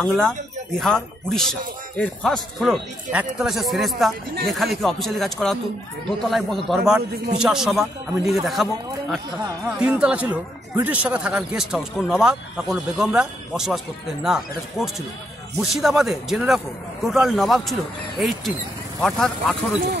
বাংলা, বিহার, উড়িষ্যা এর first floor একতলা ছিল সেরেস্তা, লেখালেখি অফিসিয়ালি কাজ করা হতো। দোতলায় বসে দরবার, বিচার সভা, আমি নিয়ে দেখাবো। আর তিনতলা ছিল ব্রিটিশ সরকার থাকার গেস্ট হাউস, কোনো নবাব বা কোনো বেগমরা বসবাস করতেন না, এটা কোর্ট ছিল। মুর্শিদাবাদে জেনে রাখো টোটাল নবাব ছিল 18, অর্থাৎ 18 জন।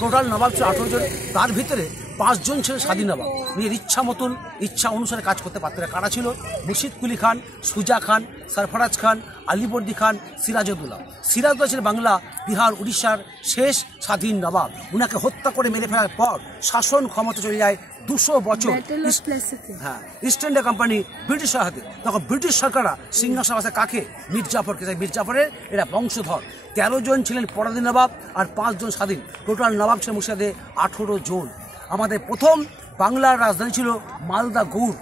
টোটাল নবাব ছিল 18 জন, তার ভিতরে 5 জন ছিলেন স্বাধীন নবাব, নিজের ইচ্ছা মতন ইচ্ছা অনুসারে কাজ করতে পারতেন। কারা ছিল? মুর্শিদ কুলি খান, সুজা খান, সরফরাজ খান, আলিবর্দী খান, সিরাজউদ্দৌলা। সিরাজউদ্দৌলা ছিলেন বাংলা, বিহার, উড়িষ্যার শেষ স্বাধীন নবাব। উনাকে হত্যা করে মেরে ফেলার পর শাসন ক্ষমতা চলে যায় 200 বছর ইস্ট ইন্ডিয়া কোম্পানি ব্রিটিশের হাতে। তখন ব্রিটিশ সরকাররা সিংহাসন আসে কাকে? মির্জাফরকে। মির্জাফরের এরা বংশধর। 13 জন ছিলেন পরাধীন নবাব আর 5 জন স্বাধীন। টোটাল নবাব ছিলেন মুর্শিদাবাদে 18 জন। আমাদের প্রথম বাংলার রাজধানী ছিল মালদা গৌড়।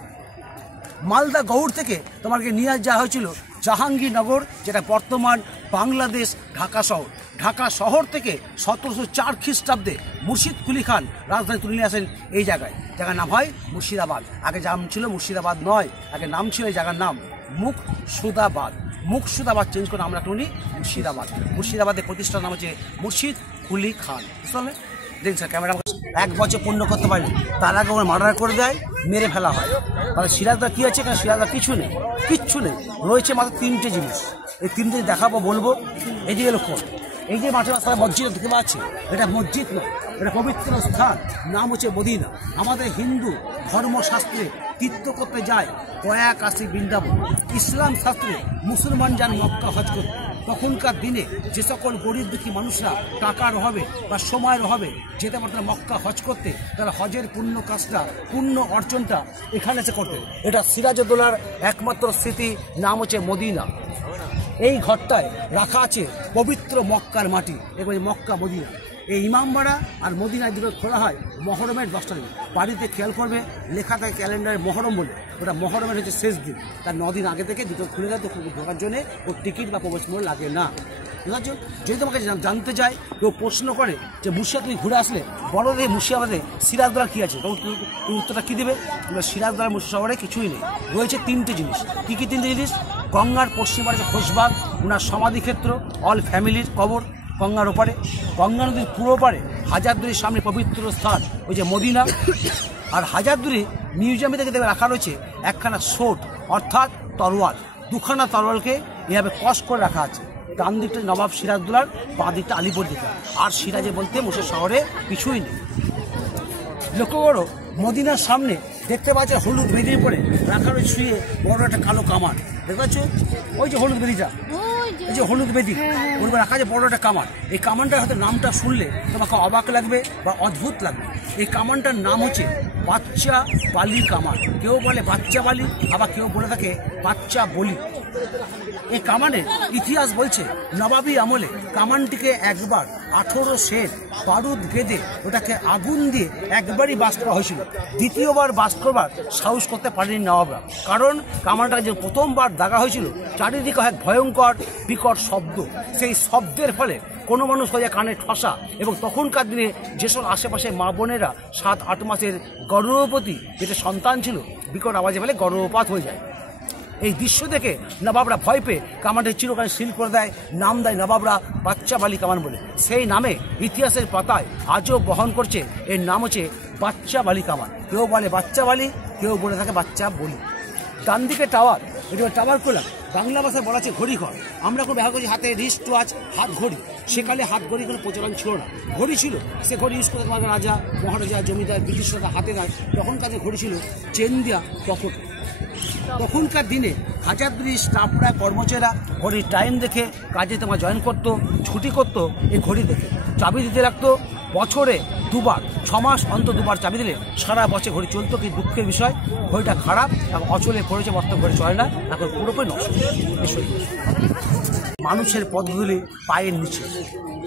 মালদা গৌড় থেকে তোমাকে নিয়ে যাওয়া হয়েছিল জাহাঙ্গীরনগর, যেটা বর্তমান বাংলাদেশ ঢাকা শহর। ঢাকা শহর থেকে 1704 খ্রিস্টাব্দে মুর্শিদ কুলি খান রাজধানী তুলে নিয়ে আসেন এই জায়গায়। জায়গার নাম হয় মুর্শিদাবাদ। আগে নাম ছিল মুর্শিদাবাদ নয়, আগে নাম ছিল এই জায়গার নাম মুকসুদাবাদ। মুকসুদাবাদ চেঞ্জ করে আমরা টুনি মুর্শিদাবাদ। মুর্শিদাবাদের প্রতিষ্ঠার নাম হচ্ছে মুর্শিদ কুলি খান। বুঝতে পারলে? দেখুন স্যার, ক্যামেরা 1 বছর পূর্ণ করতে পারেনি, তার আগে ওরা মার্ডার করে দেয়, মেরে ফেলা হয়। মানে সিরাজদা কী আছে? কারণ সিরাজদা কিছু নেই, কিচ্ছু নেই, রয়েছে মাত্র 3টে জিনিস। এই 3টে দেখাবো, বলবো। এই যে লক্ষ্য, এই যে মাঠের রাস্তায় মসজিদ দেখতে পাচ্ছি, এটা মসজিদ না, এটা পবিত্র স্থান, নাম হচ্ছে মদিনা। আমাদের হিন্দু ধর্মশাস্ত্রে তীর্থ করতে যায় গয়া, কাশী, বৃন্দাবন। ইসলাম শাস্ত্রে মুসলমান যান মক্কা হজ করতে। তখনকার দিনে যে সকল গরিব দুঃখী মানুষরা টাকার অভাবে বা সময়ের অভাবে যেতে পারতেন মক্কা হজ করতে, তারা হজের পুণ্য কাজটা, পুণ্য অর্জনটা এখানে এসে করতেন। এটা সিরাজউদ্দৌলার একমাত্র স্মৃতি, নাম হচ্ছে মদিনা। এই ঘরটায় রাখা আছে পবিত্র মক্কার মাটি, এবার মক্কা মদিনা। এই ইমামবাড়া আর মদিনায় দুটো খোলা হয় মহরমের 10টা দিন। বাড়িতে খেয়াল করবে, লেখা থাকে ক্যালেন্ডারে মহরম বলে, ওটা মহরমের হচ্ছে শেষ দিন। তার 9 দিন আগে থেকে দুটো খুলে দেয়, তো ঢোকার জন্যে ওর টিকিট বা প্রবেশ মূল্য লাগে না। ঠিক আছে? যদি তোমাকে জানতে চাই, কেউ প্রশ্ন করে যে মুর্শিদাবাদ তুমি ঘুরে আসলে বড় দেখে মুর্শিদাবাদে সিরাজদৌলা কী আছে, তখন তুমি উত্তরটা কী দেবে? সিরাজদৌলা মুর্শিদাবাদ শহরে কিছুই নেই, রয়েছে 3টে জিনিস। কী কী 3টে জিনিস? গঙ্গার পশ্চিম পাড়ে যে খোশবাগ, ওনার সমাধিক্ষেত্র, অল ফ্যামিলির কবর গঙ্গার ওপারে। গঙ্গা নদীর পূর্ব পারে হাজারদুয়ারির সামনে পবিত্র স্থান ওই যে মদিনা। আর হাজারদুয়ারি মিউজিয়ামে থেকে দেখবে রাখা রয়েছে একখানা সোট, অর্থাৎ তরোয়াল। 2খানা তরোয়ালকে এভাবে কস করে রাখা আছে। ডান দিকটা নবাব সিরাজউদ্দৌলার, বাঁ দিকটা আলিবর্দী খান। আর সিরাজে বলতে মুর্শিদাবাদ শহরে কিছুই নেই। লক্ষ্য করো, মদিনার সামনে দেখতে পাচ্ছে হলুদ বেদির পরে রাখা রয়েছে শুয়ে বড় একটা কালো কামান। দেখতে পাচ্ছ? ওই যে হলুদ বেদিটা, এই যে হলুদ বেদি, ওর রাখা আছে বড় একটা কামান। এই কামানটার হয়তো নামটা শুনলে তোমাকে অবাক লাগবে বা অদ্ভুত লাগবে। এই কামানটার নাম হচ্ছে বাচ্চা বালি কামান। কেউ বলে বাচ্চা বালি, আবার কেউ বলে থাকে বাচ্চা বলি। এই কামানের ইতিহাস বলছে নবাবী আমলে কামানটিকে একবার 18 সের বারুদ বেঁধে ওটাকে আগুন দিয়ে একবারই বাস্ট করা হয়েছিল। দ্বিতীয়বার বাস্ট করবার সাহস করতে পারেনি নবাবরা, কারণ কামানটা যে প্রথমবার দাগা হয়েছিল চারিদিকে এক ভয়ঙ্কর বিকট শব্দ। সেই শব্দের ফলে কোনো মানুষ হয়ে কানে ঠসা, এবং তখনকার দিনে যেসব আশেপাশে মা বোনেরা 7-8 মাসের গর্ভবতী যেটা সন্তান ছিল, বিকট আওয়াজে ফেলে গর্ভপাত হয়ে যায়। এই দৃশ্য দেখে নবাবরা ভয় পেয়ে কামানটি চিরকাল সিল করে দেয়, নাম দেয় নবাবরা বাচ্চা বালি কামান বলে। সেই নামে ইতিহাসের পাতায় আজও বহন করছে, এর নাম হচ্ছে বাচ্চা বালি কামান। কেউ বলে বাচ্চা বালি, কেউ বলে থাকে বাচ্চা বলি। ডান দিকে টাওয়ার, এটা টাওয়ার করলাম, বাংলা ভাষায় বলা আছে ঘড়িঘর। আমরা কোনো ব্যবহার করছি হাতে রিস্ট ওয়াচ, হাত ঘড়ি। সেকালে হাত ঘড়ি কোনো প্রচলন ছিল না, ঘড়ি ছিল। সে ঘড়ি ইউজ করতে পারবে রাজা, মহারাজা, জমিদার, ব্রিটিশরা হাতে দেয়। তখনকার যে ঘড়ি ছিল চেন দেওয়া পকেট। তখনকার দিনে হাজারদুয়ারির স্টাফরা, কর্মচারীরা ঘড়ির টাইম দেখে কাজে তোমার জয়েন করতো, ছুটি করতো এই ঘড়ি দেখে। চাবি দিতে লাগতো বছরে 2বার, 6 মাস অন্তর 2বার চাবি দিলে সারা বছর ঘড়ি চলতো। কি দুঃখের বিষয়, ঘড়িটা খারাপ এবং অচলে পড়েছে, বর্তমান ঘড়ি চলে না, এখন পুরোপুরি নষ্ট। মানুষের পদধূলি পায়ের নিচে,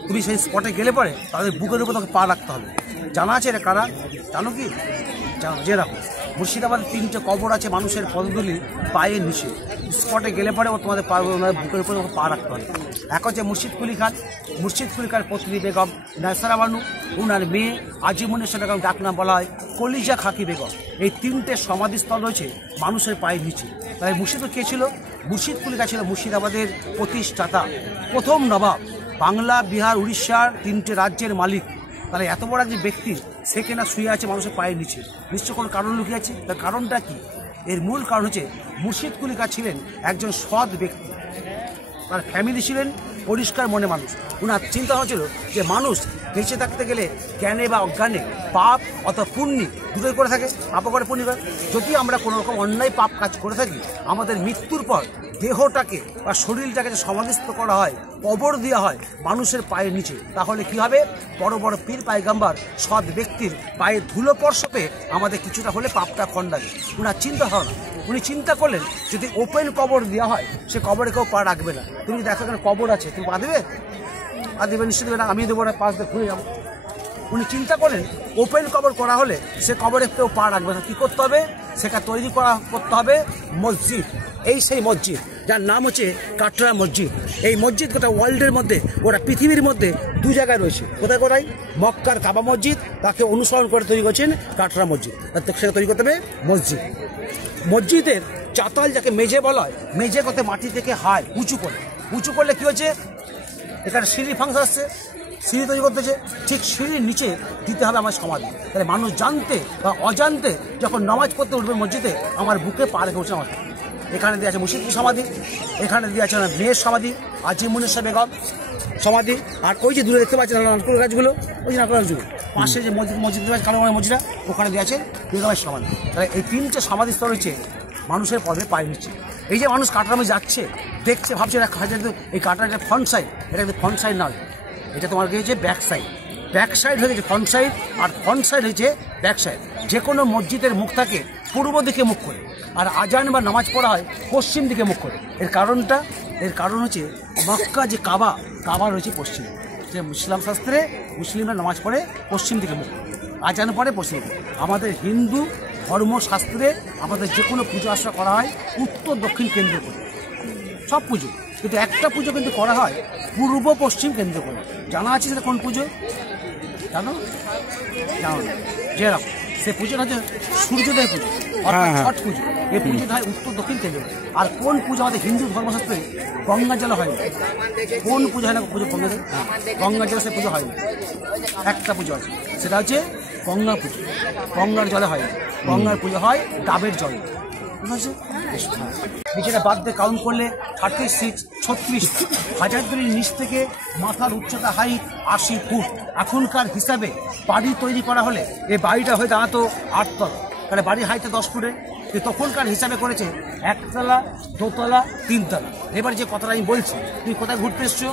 তুমি সেই স্পটে গেলে পরে তাদের বুকের উপর তাকে পা রাখতে হবে। জানা আছে এটা কারা? জানো কি? জানো, যে রাখো মুর্শিদাবাদে 3টে কবর আছে মানুষের পদধূলি পায়ের নিচে, স্পটে গেলে পরে তোমাদের বুকের উপরে পা রাখতে হবে। এক হচ্ছে মুর্শিদ কুলি খান পত্নী বেগম নাসরা বানু, ওনার মেয়ে আজিমুন্নেসা বেগম, ডাকনাম বলা হয় কলিজা খাকি বেগম। এই 3টে সমাধিস্থল রয়েছে মানুষের পায়ের নিচে। তাই মুর্শিদ কে ছিল? মুর্শিদ কুলি খান ছিল মুর্শিদাবাদের প্রতিষ্ঠাতা, প্রথম নবাব, বাংলা, বিহার, উড়িষ্যার 3টে রাজ্যের মালিক। তাহলে এত বড় একজন ব্যক্তি সে কেনা শুয়ে আছে মানুষের পায়ের নিচে, নিশ্চয় কোনো কারণ লুকিয়ে আছে। তার কারণটা কি? এর মূল কারণ হচ্ছে মুর্শিদ কুলি খান ছিলেন একজন সৎ ব্যক্তি, তার ফ্যামিলি ছিলেন পরিষ্কার মনে মানুষ। ওনার চিন্তা হচ্ছিল যে মানুষ বেঁচে থাকতে গেলে জ্ঞানে বা অজ্ঞানে পাপ অথবা পুণ্যি দুটোই করে থাকে, পাপ করে পুণ্য করে। যদি আমরা কোনো রকম অন্যায় পাপ কাজ করে থাকি, আমাদের মৃত্যুর পর দেহটাকে বা শরীরটাকে যে সমাধিস্থ করা হয়, কবর দেওয়া হয় মানুষের পায়ের নিচে, তাহলে কি হবে? বড় বড় পীর পায়গাম্বার সৎ ব্যক্তির পায়ের ধুলো স্পর্শে আমাদের কিছুটা হলে পাপটা খণ্ডাবে। ওনার চিন্তা ভাবনা, উনি চিন্তা করলেন যদি ওপেন কবর দেওয়া হয় সে কবরে কেউ পা রাখবে না। তুমি দেখো এখানে কবর আছে, তুমি পা দেবে? পা দেবে নিশ্চয় দেবে না, আমি দেবো না, পাশ দিয়ে ঘুরে যাবো। উনি চিন্তা করলেন ওপেন কবর করা হলে সে কবরে কেউ পা রাখবে না। কী করতে হবে? সেটা তৈরি করতে হবে মসজিদ। এই সেই মসজিদ যার নাম হচ্ছে কাটরা মসজিদ। এই মসজিদ গোটা ওয়ার্ল্ডের মধ্যে, গোটা পৃথিবীর মধ্যে 2 জায়গায় রয়েছে। কোথায় কোথায়? মক্কার কাবা মসজিদ, তাকে অনুসরণ করে তৈরি করছেন কাটরা মসজিদ। সেটা তৈরি করতে হবে মসজিদ। মসজিদের চাতাল যাকে মেঝে বলা হয়, মেঝে করতে মাটি থেকে হায় উঁচু করলে কী হচ্ছে? এখানে সিঁড়ি ফাংশন আসছে, সিঁড়ি তৈরি করতেছে। ঠিক সিঁড়ির নিচে দিতে হবে আমার সমাধি। তাহলে মানুষ জানতে বা অজান্তে যখন নামাজ পড়তে উঠবে মসজিদে, আমার বুকে পা রেখে উঠছে আমার। এখানে দিয়ে আছে মুর্শিদ সমাধি, এখানে দিয়ে আছে মেয়ের সমাধি আজিমুন্নেসা বেগম সমাধি, আর ওই যে দূরে দেখতে পাচ্ছেন নারকেল গাছগুলো, ওই যে নারকেল গাছগুলো পাশে যে মসজিদ কালো মসজিদটা, ওখানে দিয়ে আছে বেগমের সমাধি। তাহলে এই 3টে সমাধিস্থল রয়েছে মানুষের পদে পায়ের নিচে। এই যে মানুষ কাটরামে যাচ্ছে, দেখছে, ভাবছে এই কাটার একটা ফ্রন্ট সাইড, এটা কিন্তু ফ্রন্ট সাইড নয়, এটা তোমার হচ্ছে ব্যাক সাইড। ব্যাক সাইড হয়েছে ফ্রন্ট সাইড, আর ফ্রন্ট সাইড হয়েছে ব্যাক সাইড। যে কোনো মসজিদের মুখ থাকে পূর্ব দিকে মুখ করে, আর আজান বা নামাজ পড়া হয় পশ্চিম দিকে মুখ করে। এর কারণ হচ্ছে মক্কা যে কাবা রয়েছে পশ্চিমে, যে ইসলাম শাস্ত্রে মুসলিমরা নামাজ পড়ে পশ্চিম দিকে মুখ, আজান পড়ে পশ্চিম দিকে। আমাদের হিন্দু ধর্মশাস্ত্রে আমাদের যে কোনো পুজো আশ্রা করা হয় উত্তর দক্ষিণ কেন্দ্র করে, সব পুজো। কিন্তু একটা পুজো কিন্তু করা হয় পূর্ব পশ্চিম কেন্দ্র করে। জানা আছে সেটা কোন পুজো? জানো না? যেরকম সে পুজোটা হচ্ছে সূর্যোদয় পুজো, ছট পুজো। এই পুজোটা হয় উত্তর দক্ষিণ কেন্দ্র। আর কোন পুজো আমাদের হিন্দু ধর্মশাস্ত্রে গঙ্গা জল হয় না? কোন পুজো হয় না? পুজো গঙ্গা জল, সে পুজো হয় না। একটা পুজো আছে, সেটা হচ্ছে গঙ্গা পুজো। গঙ্গার জলে হয় না, গঙ্গার পুজো হয় ডাবের জলে। নিচেটা বাদ দিয়ে কাউন্ট করলে 36 হাজারদুয়ারির নিচ থেকে মাথার উচ্চতা হাইট 80 ফুট। এখনকার হিসাবে বাড়ি তৈরি করা হলে এই বাড়িটা হয়ে দাঁড়াতো 8 তলা, তাহলে বাড়ির হাইটটা 10 ফুটে। তখনকার হিসাবে করেছে 1 তলা, 2 তলা, 3 তলা। এবার যে কথাটা আমি বলছি, তুমি কোথায় ঘুরতে এসছো?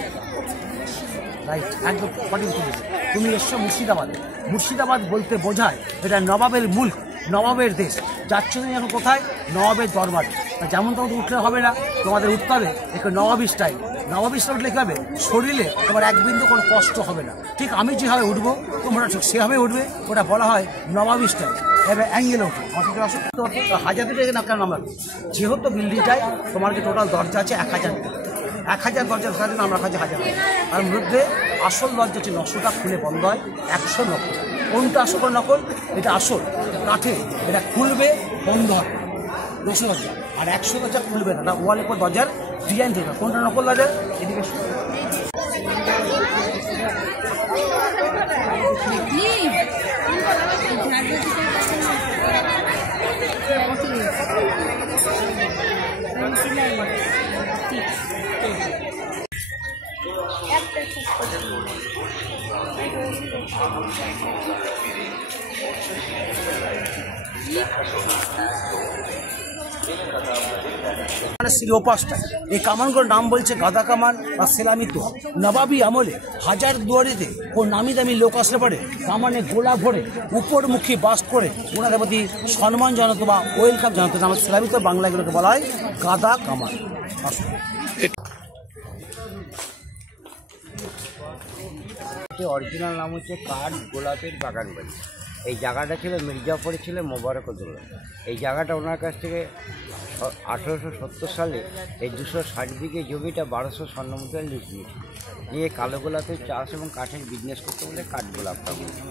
রাইট, একদম সঠিক উত্তর। তুমি এসছো মুর্শিদাবাদে। মুর্শিদাবাদ বলতে বোঝায় এটা নবাবের মুল্ক, নবাবের দেশ। যাচ্ছ তুমি এখন কোথায়? নবাবের দরবারে। যেমন তোমাদের উঠলে হবে না, তোমাদের উঠতে হবে একটু নবাবী স্টাইল। নবাবী স্টাইল উঠলে কী হবে? শরীরে তোমার এক বিন্দু কোনো কষ্ট হবে না। ঠিক আমি যেভাবে উঠবো তোমরা ঠিক সেভাবে উঠবে, ওটা বলা হয় নবাবী স্টাইল। এবার অ্যাঙ্গেলে উঠবে। হাজার থেকে না কেন আমরা, যেহেতু বিল্ডিংটায় তোমার কি টোটাল দরজা আছে 1000, 1000 দরজার জন্য আমরা কাছে 1000। আর মধ্যে আসল দরজা হচ্ছে 900টা খুলে বন্ধ হয়, 100 নকল। কোনটা আসল নকল? এটা আসল কাঠে, এটা খুলবে বন্ধ হবে 900 দরজা, আর 100 দরজা খুলবে না। ওয়ালের পর দরজার ডিজাইন দেবে। কোনটা নকল দরজা? এদিকে শিরোপাসটা এই কামানগুলোর নাম বলছে গাদা কামান বা সেলামি তোপ। নবাবী আমলে হাজারদুয়ারিতে ও নামি দামি লোক আসলে পড়ে কামানে গোলা ভরে উপরমুখী বাস করে ওনাদের প্রতি সম্মান জানাতো বা ওয়েলকাম জানাতো। আমার সেলামি তোপ বাংলা এগুলোকে বলা হয় গাদা কামান। অরিজিনাল নাম হচ্ছে কাঠ গোলাপের বাগান বাড়ি। এই জায়গাটা ছিল মির্জাপুরে, ছিল মোবারকউদ্দৌলা। এই জায়গাটা ওনার কাছ থেকে 1870 সালে এই 260 বিঘে জমিটা 1200 স্বর্ণমুদ্রায় লিজ নিয়েছিল। নিয়ে কালো গোলাপের চাষ এবং কাঠের বিজনেস করতে বলে কাঠগোলাপটা বলছিল।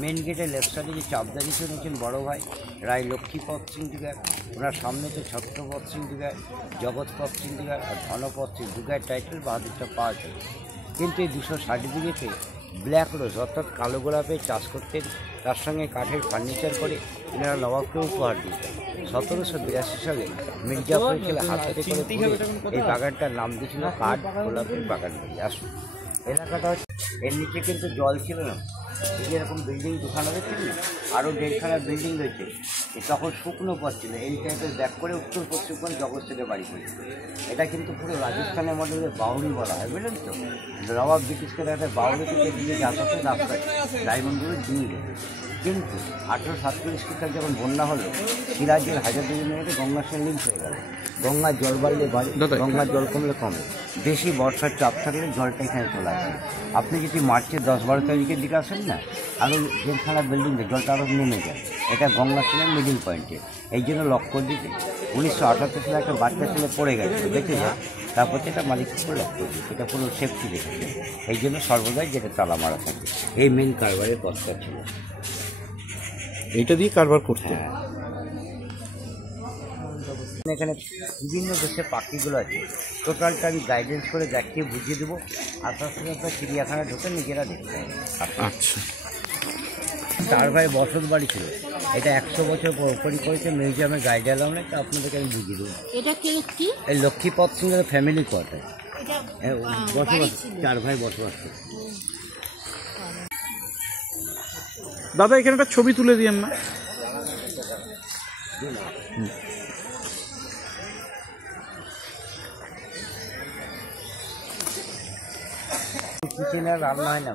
মেন গেটে লেফট সাইডে যে চাপদারি নিয়েছেন বড় ভাই রায় লক্ষ্মীপদ সিং দিগার, ওনার সামনে তো ছত্রপদ সিং দিগার, জগৎপদ সিং দিগার আর ধনপদ সিং দিগার টাইটেল বাহাদুরটা পাওয়া যায়। কিন্তু এই 260 বিঘেতে ব্ল্যাক রোজ অর্থাৎ কালো গোলাপের চাষ করতেন, তার সঙ্গে কাঠের ফার্নিচার করে এনারা নবাবকে উপহার দিতেন। 1782 সালে মির্জাপুর ছেলে হাতে করে এই বাগানটার নাম দিয়েছিল কাঠ গোলাপের বাগান। আসুন, এলাকাটা হচ্ছে এর নিচে কিন্তু জল ছিল না, এরকম বিল্ডিং দুখানা দেখছি, আরও 1.5খানা বিল্ডিং রয়েছে। তখন শুকনো পথ ছিল, এই টাইপের ব্যাক করে উত্তর পশ্চিম কোণ জগৎ থেকে বাড়ি করেছিল। এটা কিন্তু পুরো রাজস্থানের মডেলের বাউরি বলা হয়, বুঝলেন তো। নবাব ব্রিটিশকে একটা বাউরি থেকে দিয়ে যাতায়াতের রাস্তায় ডায়মন্ডগুলো দিয়ে গেছে। কিন্তু 1847 খ্রিস্টাব্দে যখন বন্যা হলো, সিরাজের হাজারদুয়ারি মেয়েতে গঙ্গার সঙ্গে লিঙ্ক হয়ে গেল। গঙ্গার জল বাড়লে বাড়ে, গঙ্গার জল কমলে কমে। বেশি বর্ষার চাপ থাকলে জলটা এখানে চলে আসে। আপনি যদি মার্চের 10-12 তারিখের দিকে আসেন না, আরও 1.5খানা বিল্ডিং জলটা আরও নেমে যায়। এটা গঙ্গা সিলের মিডিল পয়েন্টে। এই জন্য লক্ষ্য দিতে 1978 সালে একটা বাচ্চা ছেলে পড়ে গেছে, দেখে যায়। তারপর এটা মালিক করে লক্ষ্য দিচ্ছে, এটা পুরো সেফটি রেখেছে। এই জন্য সর্বদাই যেটা তালা মারা থাকে। এই মেন কারবারের পথটা ছিল, এইটা দিয়ে কারবার করতে। এখানে বিভিন্ন দেশের পাখিগুলো আছে, টোটালটা আমি গাইডেন্স করে দেখিয়ে বুঝিয়ে দেবো। আর তার সঙ্গে আপনার চিড়িয়াখানা ঢুকে নিজেরা দেখতে হবে। আচ্ছা, চার ভাই বসত বাড়ি ছিল, এটা 100 বছর পরপরই করেছে। মিউজিয়ামের গাইড এলাও নেই, তো আপনাদেরকে আমি বুঝিয়ে দেবো। এই লক্ষ্মীপদ সিংহের ফ্যামিলি কোয়ার্টার, বসবাস, 4 ভাই বসবাস করে। দাদা এখানে একটা ছবি তুলে দিয়েন না। কিচেনে রান্না হয় না,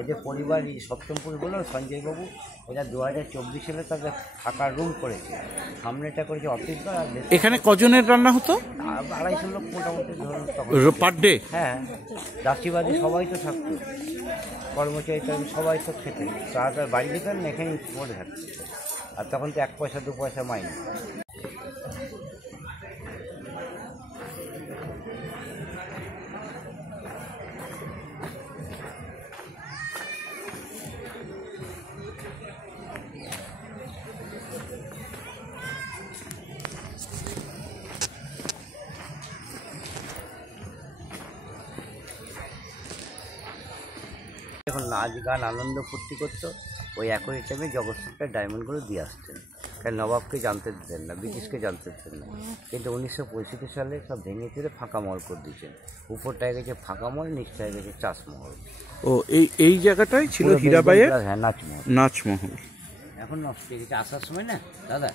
এদের পরিবার সপ্তমপুর বলো সঞ্জয়বাবু, এটা 2024 সালে তাদের থাকার রুম করেছে। সামনেটা করেছে অফিস ঘর। আর এখানে কজনের রান্না হতো? 250 লোক মোটামুটি ধরুন পার ডে। হ্যাঁ, দাসীবাদী সবাই তো থাকতো, কর্মচারী সবাই তো খেতেন। তারা বাড়ি যেতেন না, এখানে পড়ে থাকতো। আর তখন তো 1 পয়সা 2 পয়সা মাইনে। এখন নাচ গান আনন্দ ফুর্তি করতো, ওই একই টাইমে জগৎসুখটা ডায়মন্ডগুলো দিয়ে আসতেন। কারণ নবাবকে জানতে দিতেন না, ব্রিটিশকে জানতে দিতেন না। কিন্তু 1965 সালে সব ভেঙে চুরে ফাঁকা মহল করে দিয়েছেন। উপরটায় গেছে ফাঁকা মহল, নিচটায় গেছে চাষমহল। ও এই জায়গাটাই ছিল হীরাবাইয়ের হ্যাঁ, নাচমহল। নাচমহল। এখন নষ্ট হয়ে গেছে, আসার সময় না দাদা